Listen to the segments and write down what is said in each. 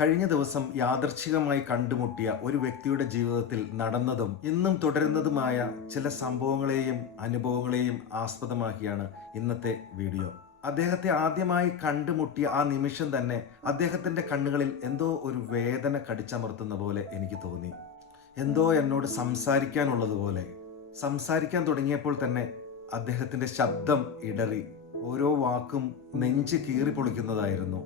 കഴിഞ്ഞ ദിവസം യാദൃച്ഛികമായി കണ്ടുമുട്ടിയ ഒരു വ്യക്തിയുടെ ജീവിതത്തിൽ നടന്നതും ഇന്നും തുടരുന്നതുമായ ചില സംഭവങ്ങളെയും അനുഭവങ്ങളെയും ആസ്പദമാക്കിയാണ് ഇന്നത്തെ വീഡിയോ. അദ്ദേഹത്തെ ആദ്യമായി കണ്ടുമുട്ടിയ ആ നിമിഷം തന്നെ അദ്ദേഹത്തിന്റെ കണ്ണുകളിൽ എന്തോ ഒരു വേദന കടിച്ചമർത്തുന്ന പോലെ എനിക്ക് തോന്നി. എന്തോ എന്നോട് സംസാരിക്കാനുള്ളതുപോലെ. സംസാരിക്കാൻ തുടങ്ങിയപ്പോൾ തന്നെ അദ്ദേഹത്തിന്റെ ശബ്ദം ഇടറി. ഓരോ വാക്കും നെഞ്ച് കീറി പൊളിക്കുന്നതായിരുന്നു.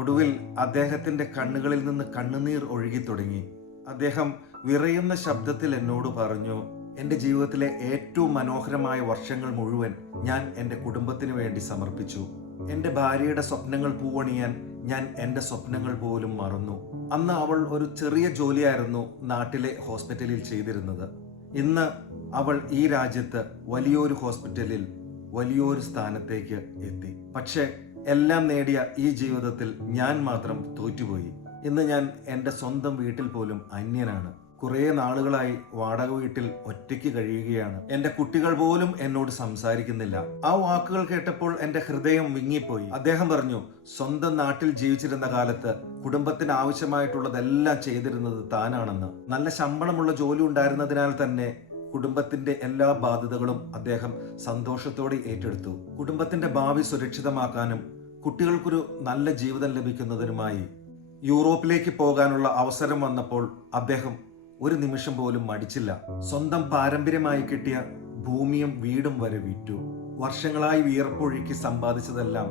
ഒടുവിൽ അദ്ദേഹത്തിന്റെ കണ്ണുകളിൽ നിന്ന് കണ്ണുനീർ ഒഴുകി തുടങ്ങി. അദ്ദേഹം വിറയുന്ന ശബ്ദത്തിൽ എന്നോട് പറഞ്ഞു, എൻ്റെ ജീവിതത്തിലെ ഏറ്റവും മനോഹരമായ വർഷങ്ങൾ മുഴുവൻ ഞാൻ എൻ്റെ കുടുംബത്തിന് വേണ്ടി സമർപ്പിച്ചു. എൻ്റെ ഭാര്യയുടെ സ്വപ്നങ്ങൾ പൂവണിയാൻ ഞാൻ എൻ്റെ സ്വപ്നങ്ങൾ പോലും മറന്നു. അന്ന് അവൾ ഒരു ചെറിയ ജോലിയായിരുന്നു നാട്ടിലെ ഹോസ്പിറ്റലിൽ ചെയ്തിരുന്നത്. ഇന്ന് അവൾ ഈ രാജ്യത്ത് വലിയൊരു ഹോസ്പിറ്റലിൽ വലിയൊരു സ്ഥാനത്തേക്ക് എത്തി. പക്ഷേ എല്ലാം നേടിയ ഈ ജീവിതത്തിൽ ഞാൻ മാത്രം തോറ്റുപോയി. ഇന്ന് ഞാൻ എൻ്റെ സ്വന്തം വീട്ടിൽ പോലും അന്യനാണ്. കുറേ നാളുകളായി വാടക വീട്ടിൽ ഒറ്റയ്ക്ക് കഴിയുകയാണ്. എൻ്റെ കുട്ടികൾ പോലും എന്നോട് സംസാരിക്കുന്നില്ല. ആ വാക്കുകൾ കേട്ടപ്പോൾ എൻ്റെ ഹൃദയം വിങ്ങിപ്പോയി. അദ്ദേഹം പറഞ്ഞു, സ്വന്തം നാട്ടിൽ ജീവിച്ചിരുന്ന കാലത്ത് കുടുംബത്തിന് ആവശ്യമായിട്ടുള്ളതെല്ലാം ചെയ്തിരുന്നത് താനാണെന്ന്. നല്ല ശമ്പളമുള്ള ജോലി ഉണ്ടായിരുന്നതിനാൽ തന്നെ കുടുംബത്തിന്റെ എല്ലാ ബാധ്യതകളും അദ്ദേഹം സന്തോഷത്തോടെ ഏറ്റെടുത്തു. കുടുംബത്തിന്റെ ഭാവി സുരക്ഷിതമാക്കാനും കുട്ടികൾക്കൊരു നല്ല ജീവിതം ലഭിക്കുന്നതിനുമായി യൂറോപ്പിലേക്ക് പോകാനുള്ള അവസരം വന്നപ്പോൾ അദ്ദേഹം ഒരു നിമിഷം പോലും മടിച്ചില്ല. സ്വന്തം പാരമ്പര്യമായി കിട്ടിയ ഭൂമിയും വീടും വരെ വിറ്റു. വർഷങ്ങളായി വിയർപ്പൊഴുക്കി സമ്പാദിച്ചതെല്ലാം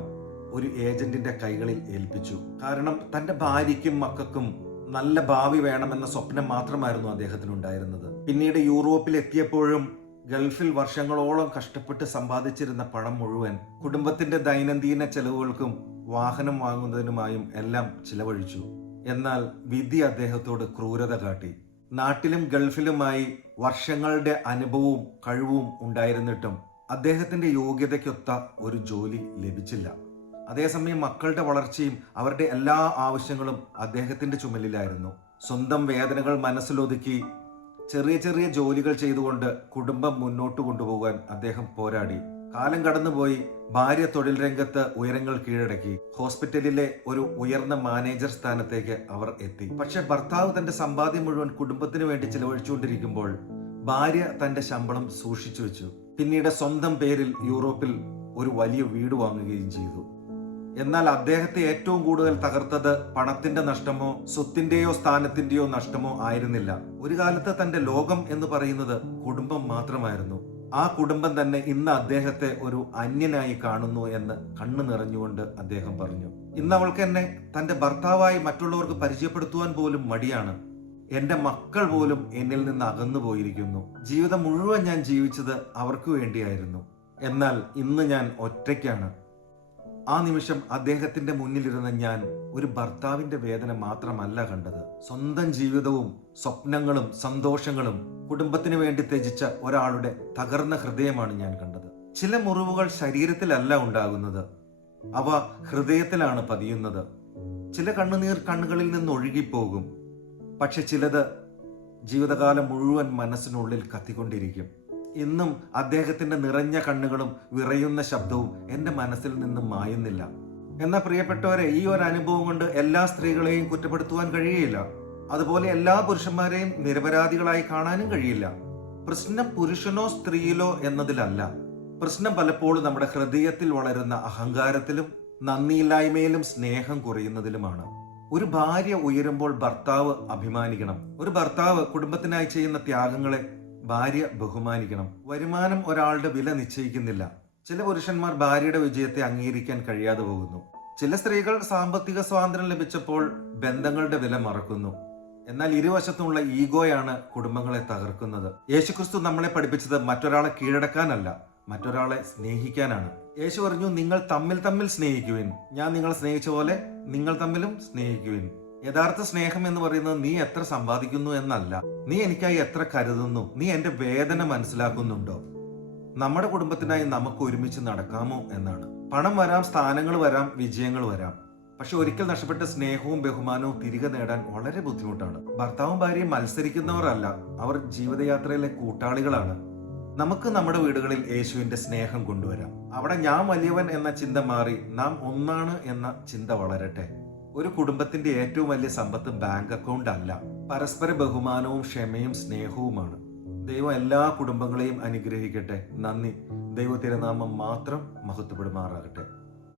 ഒരു ഏജന്റിന്റെ കൈകളിൽ ഏൽപ്പിച്ചു. കാരണം തന്റെ ഭാര്യയ്ക്കും മക്കൾക്കും നല്ല ഭാവി വേണമെന്ന സ്വപ്നം മാത്രമായിരുന്നു അദ്ദേഹത്തിനുണ്ടായിരുന്നത്. പിന്നീട് യൂറോപ്പിൽ എത്തിയപ്പോഴും ഗൾഫിൽ വർഷങ്ങളോളം കഷ്ടപ്പെട്ട് സമ്പാദിച്ചിരുന്ന പണം മുഴുവൻ കുടുംബത്തിന്റെ ദൈനംദിന ചെലവുകൾക്കും വാഹനം വാങ്ങുന്നതിനുമായും എല്ലാം ചിലവഴിച്ചു. എന്നാൽ വിധി അദ്ദേഹത്തോട് ക്രൂരത കാട്ടി. നാട്ടിലും ഗൾഫിലുമായി വർഷങ്ങളുടെ അനുഭവവും കഴിവും ഉണ്ടായിരുന്നിട്ടും അദ്ദേഹത്തിന്റെ യോഗ്യതയ്ക്കൊത്ത ഒരു ജോലി ലഭിച്ചില്ല. അതേസമയം മക്കളുടെ വളർച്ചയും അവരുടെ എല്ലാ ആവശ്യങ്ങളും അദ്ദേഹത്തിന്റെ ചുമലിലായിരുന്നു. സ്വന്തം വേദനകൾ മനസ്സിലൊതുക്കി ചെറിയ ചെറിയ ജോലികൾ ചെയ്തുകൊണ്ട് കുടുംബം മുന്നോട്ട് കൊണ്ടുപോകാൻ അദ്ദേഹം പോരാടി. കാലം കടന്നുപോയി. ഭാര്യ തൊഴിൽ രംഗത്ത് ഉയരങ്ങൾ കീഴടക്കി. ഹോസ്പിറ്റലിലെ ഒരു ഉയർന്ന മാനേജർ സ്ഥാനത്തേക്ക് അവർ എത്തി. പക്ഷെ ഭർത്താവ് തന്റെ സമ്പാദ്യം മുഴുവൻ കുടുംബത്തിന് വേണ്ടി ചിലവഴിച്ചുകൊണ്ടിരിക്കുമ്പോൾ ഭാര്യ തന്റെ ശമ്പളം സൂക്ഷിച്ചു വെച്ചു. പിന്നീട് സ്വന്തം പേരിൽ യൂറോപ്പിൽ ഒരു വലിയ വീട് വാങ്ങുകയും ചെയ്തു. എന്നാൽ അദ്ദേഹത്തെ ഏറ്റവും കൂടുതൽ തകർത്തത് പണത്തിന്റെ നഷ്ടമോ സ്വത്തിന്റെയോ സ്ഥാനത്തിന്റെയോ നഷ്ടമോ ആയിരുന്നില്ല. ഒരു കാലത്ത് തന്റെ ലോകം എന്ന് പറയുന്നത് കുടുംബം മാത്രമായിരുന്നു. ആ കുടുംബം തന്നെ ഇന്ന് അദ്ദേഹത്തെ ഒരു അന്യനായി കാണുന്നു എന്ന് കണ്ണു നിറഞ്ഞുകൊണ്ട് അദ്ദേഹം പറഞ്ഞു. ഇന്ന് അവൾക്ക് എന്നെ തന്റെ ഭർത്താവായി മറ്റുള്ളവർക്ക് പരിചയപ്പെടുത്തുവാൻ പോലും മടിയാണ്. എന്റെ മക്കൾ പോലും എന്നിൽ നിന്ന് അകന്നു പോയിരിക്കുന്നു. ജീവിതം മുഴുവൻ ഞാൻ ജീവിച്ചത് അവർക്ക് വേണ്ടിയായിരുന്നു. എന്നാൽ ഇന്ന് ഞാൻ ഒറ്റയ്ക്കാണ്. ആ നിമിഷം അദ്ദേഹത്തിന്റെ മുന്നിലിരുന്ന ഞാൻ ഒരു ഭർത്താവിന്റെ വേദന മാത്രമല്ല കണ്ടത്. സ്വന്തം ജീവിതവും സ്വപ്നങ്ങളും സന്തോഷങ്ങളും കുടുംബത്തിന് വേണ്ടി ത്യജിച്ച ഒരാളുടെ തകർന്ന ഹൃദയമാണ് ഞാൻ കണ്ടത്. ചില മുറിവുകൾ ശരീരത്തിലല്ല ഉണ്ടാകുന്നത്, അവ ഹൃദയത്തിലാണ് പതിയുന്നത്. ചില കണ്ണുനീർ കണ്ണുകളിൽ നിന്ന് ഒഴുകിപ്പോകും, പക്ഷെ ചിലത് ജീവിതകാലം മുഴുവൻ മനസ്സിനുള്ളിൽ കത്തിക്കൊണ്ടിരിക്കും. ഇന്നും അദ്ദേഹത്തിന്റെ നിറഞ്ഞ കണ്ണുകളും വിറയുന്ന ശബ്ദവും എൻ്റെ മനസ്സിൽ നിന്നും മായുന്നില്ല. എന്നാൽ പ്രിയപ്പെട്ടവരെ, ഈ ഒരു അനുഭവം കൊണ്ട് എല്ലാ സ്ത്രീകളെയും കുറ്റപ്പെടുത്തുവാൻ കഴിയില്ല. അതുപോലെ എല്ലാ പുരുഷന്മാരെയും നിരപരാധികളായി കാണാനും കഴിയില്ല. പ്രശ്നം പുരുഷനോ സ്ത്രീയിലോ എന്നതിലല്ല. പ്രശ്നം പലപ്പോഴും നമ്മുടെ ഹൃദയത്തിൽ വളരുന്ന അഹങ്കാരത്തിലും നന്ദിയില്ലായ്മയിലും സ്നേഹം കുറയുന്നതിലുമാണ്. ഒരു ഭാര്യ ഉയരുമ്പോൾ ഭർത്താവ് അഭിമാനിക്കണം. ഒരു ഭർത്താവ് കുടുംബത്തിനായി ചെയ്യുന്ന ത്യാഗങ്ങളെ ഭാര്യ ബഹുമാനിക്കണം. വരുമാനം ഒരാളുടെ വില നിശ്ചയിക്കുന്നില്ല. ചില പുരുഷന്മാർ ഭാര്യയുടെ വിജയത്തെ അംഗീകരിക്കാൻ കഴിയാതെ പോകുന്നു. ചില സ്ത്രീകൾ സാമ്പത്തിക സ്വാതന്ത്ര്യം ലഭിച്ചപ്പോൾ ബന്ധങ്ങളുടെ വില മറക്കുന്നു. എന്നാൽ ഇരുവശത്തുമുള്ള ഈഗോയാണ് കുടുംബങ്ങളെ തകർക്കുന്നത്. യേശുക്രിസ്തു നമ്മളെ പഠിപ്പിച്ചത് മറ്റൊരാളെ കീഴടക്കാനല്ല, മറ്റൊരാളെ സ്നേഹിക്കാനാണ്. യേശു പറഞ്ഞു, നിങ്ങൾ തമ്മിൽ തമ്മിൽ സ്നേഹിക്കുവിൻ. ഞാൻ നിങ്ങളെ സ്നേഹിച്ച പോലെ നിങ്ങൾ തമ്മിലും സ്നേഹിക്കുവിൻ. യഥാർത്ഥ സ്നേഹം എന്ന് പറയുന്നത് നീ എത്ര സമ്പാദിക്കുന്നു എന്നല്ല, നീ എനിക്കായി എത്ര കരുതുന്നു, നീ എന്റെ വേദന മനസ്സിലാക്കുന്നുണ്ടോ, നമ്മുടെ കുടുംബത്തിനായി നമുക്ക് ഒരുമിച്ച് നടക്കാമോ എന്നാണ്. പണം വരാം, സ്ഥാനങ്ങൾ വരാം, വിജയങ്ങൾ വരാം. പക്ഷെ ഒരിക്കൽ നഷ്ടപ്പെട്ട സ്നേഹവും ബഹുമാനവും തിരികെ നേടാൻ വളരെ ബുദ്ധിമുട്ടാണ്. ഭർത്താവും ഭാര്യയും മത്സരിക്കുന്നവരല്ല, അവർ ജീവിതയാത്രയിലെ കൂട്ടാളികളാണ്. നമുക്ക് നമ്മുടെ വീടുകളിൽ യേശുവിന്റെ സ്നേഹം കൊണ്ടുവരാം. അവിടെ ഞാൻ വലിയവൻ എന്ന ചിന്ത മാറി നാം ഒന്നാണ് എന്ന ചിന്ത വളരട്ടെ. ഒരു കുടുംബത്തിന്റെ ഏറ്റവും വലിയ സമ്പത്ത് ബാങ്ക് അക്കൗണ്ട് അല്ല, പരസ്പര ബഹുമാനവും ക്ഷമയും സ്നേഹവുമാണ്. ദൈവം എല്ലാ കുടുംബങ്ങളെയും അനുഗ്രഹിക്കട്ടെ. നന്ദി. ദൈവ തിരുനാമം മാത്രം മഹത്വപ്പെടുമാറാകട്ടെ.